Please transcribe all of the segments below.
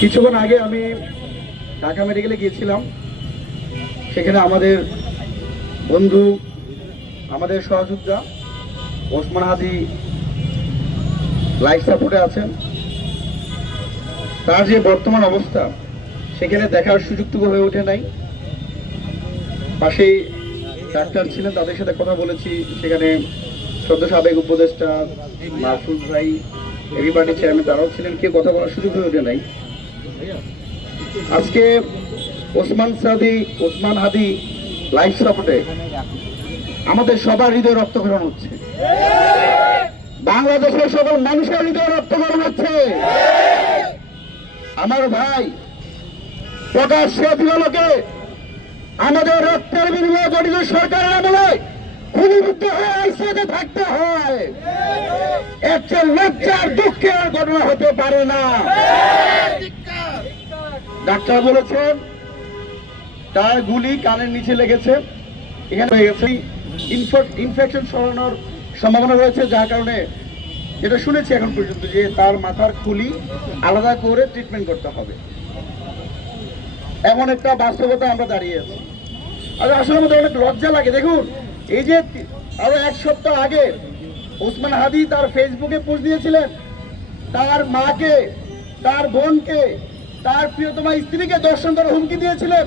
কিছুক্ষণ আগে আমি ঢাকা মেডিকেলে গিয়েছিলাম। সেখানে আমাদের বন্ধু, আমাদের সহযোদ্ধা ওসমান হাদি লাইফ সাপোর্টে আছেন। তার যে বর্তমান অবস্থা সেখানে দেখার সুযোগটুকু হয়ে ওঠে নাই। পাশেই ডাক্তার ছিলেন, তাদের সাথে কথা বলেছি। সেখানে সদ্য সাবেক উপদেষ্টা মাহফুজ ভাই, এবি পার্টির চেয়ারম্যান, তারাও ছিলেন। কেউ কথা বলার সুযোগ হয়ে ওঠে নাই। আজকে ওসমান হাদি লাইফ সাপোর্টে আমাদের সবার হৃদয় রক্তক্ষরণ হচ্ছে, বাংলাদেশের সকল মানুষের হৃদয় রক্তক্ষরণ হচ্ছে। আমার ভাই প্রকাশ্যে দিবালোকে আমাদের রক্তের বিনিময়ে গঠিত সরকারের আমলে খুনিবিদ্ধ হয়ে আইসিইউতে থাকতে হয়। এর চেয়ে লজ্জার দুঃখের ঘটনা হতে পারে না। ডাক্তার বলেছেন তার গুলি কানের নিচে লেগেছে, এখানে হয়ে গেছে, ইনফেকশন ছড়ানোর সম্ভাবনা রয়েছে, যার কারণে যেটা শুনেছি এখন পর্যন্ত যে তার মাথার খুলি আলাদা করে ট্রিটমেন্ট করতে হবে। এমন একটা বাস্তবতা আমরা দাঁড়িয়ে আছি। আর আসলে আমাদের অনেক লজ্জা লাগে। দেখুন, এই যে আরো এক সপ্তাহ আগে ওসমান হাদি তার ফেসবুকে পোস্ট দিয়েছিলেন, তার মাকে, তার বোনকে, তার প্রিয়তমা স্ত্রীকে দর্শন করে হুমকি দিয়েছিলেন,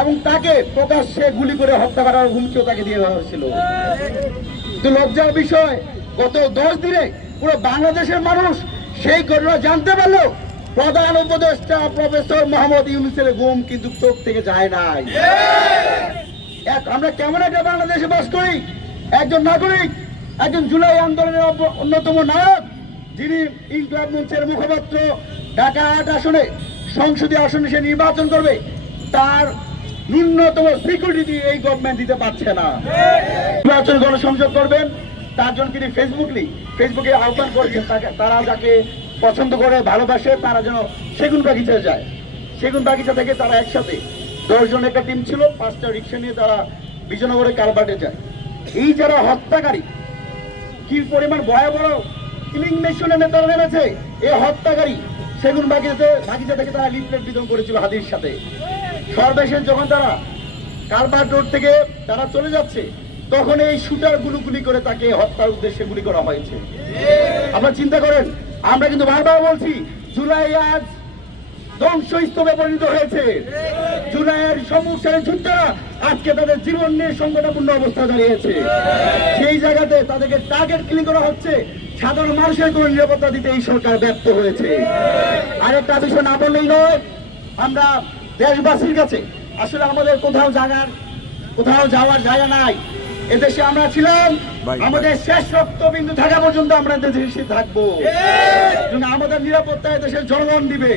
এবং তাকে প্রকাশ্যে গুলি করে হত্যা করার হুমকিও তাকে দিয়ে দেওয়া হয়েছিল। কিন্তু লজ্জার বিষয়, গত 10 দিনে পুরো বাংলাদেশের মানুষ সেই ঘটনা জানতে পারলো। প্রধান উপদেষ্টা প্রফেসর মোহাম্মদ ইউনূসের ঘুম কিন্তু চোখ থেকে যায় নাই। আমরা কেমন একটা বাংলাদেশে বাস করি? একজন নাগরিক, একজন জুলাই আন্দোলনের অন্যতম নায়ক, যিনি ইনকিলাব মঞ্চের মুখপাত্র, ঢাকা 8 আসনে সংসদীয় আসনে সে নির্বাচন করবে, তার ন্যূনতম সিকিউরিটি এই গভর্নমেন্ট দিতে পারছে না। নির্বাচন গণসংযোগ করবেন, তার জন্য তিনি ফেসবুকে আহ্বান করেছেন, তারা যাকে পছন্দ করে, ভালোবাসে, তারা যেন সেগুন বাগিচায় যায়। সেগুন বাগিচা থেকে তারা একসাথে 10 জন একটা টিম ছিল, 5টা রিক্সা নিয়ে তারা বিজয়নগরে কালবাটে যায়। এই যারা হত্যাকারী, কি পরিমাণ ভয়াবহ কিলিং মেশিনে নেতারা নেমেছে, এই হত্যাকারী সেগুন বাগিচা থেকে তারা লিফলেট বিতরণ করেছিল হাদির সাথে। সর্বশেষ যখন তারা কালবাট রোড থেকে তারা চলে যাচ্ছে, তখন এই শুটার গুলি করে তাকে হত্যার উদ্দেশ্যে গুলি করা হয়েছে। আপনারা চিন্তা করেন, আমরা কিন্তু বারবার বলছি জুলাই আজ ধ্বংসস্তূপে পরিণত হয়েছে। জুলাইয়ের সমস্যার যোদ্ধারা আজকে তাদের জীবন নিয়ে সংকটাপূর্ণ অবস্থা দাঁড়িয়েছে। সেই জায়গাতে তাদেরকে টার্গেট কিলিং করা হচ্ছে। সাধারণ মানুষের কোনো নিরাপত্তা দিতে এই সরকার ব্যর্থ হয়েছে। আরেকটা বিষয় না বললেই নয়, আমরা দেশবাসীর কাছে আসলে আমাদের কোথাও যাওয়ার জায়গা নাই। এদেশে আমরা ছিলাম, আমাদের শেষ রক্তবিন্দু থাকা পর্যন্ত আমরা দেশে থাকবো। আমাদের নিরাপত্তা দেশের জনগণ দিবে।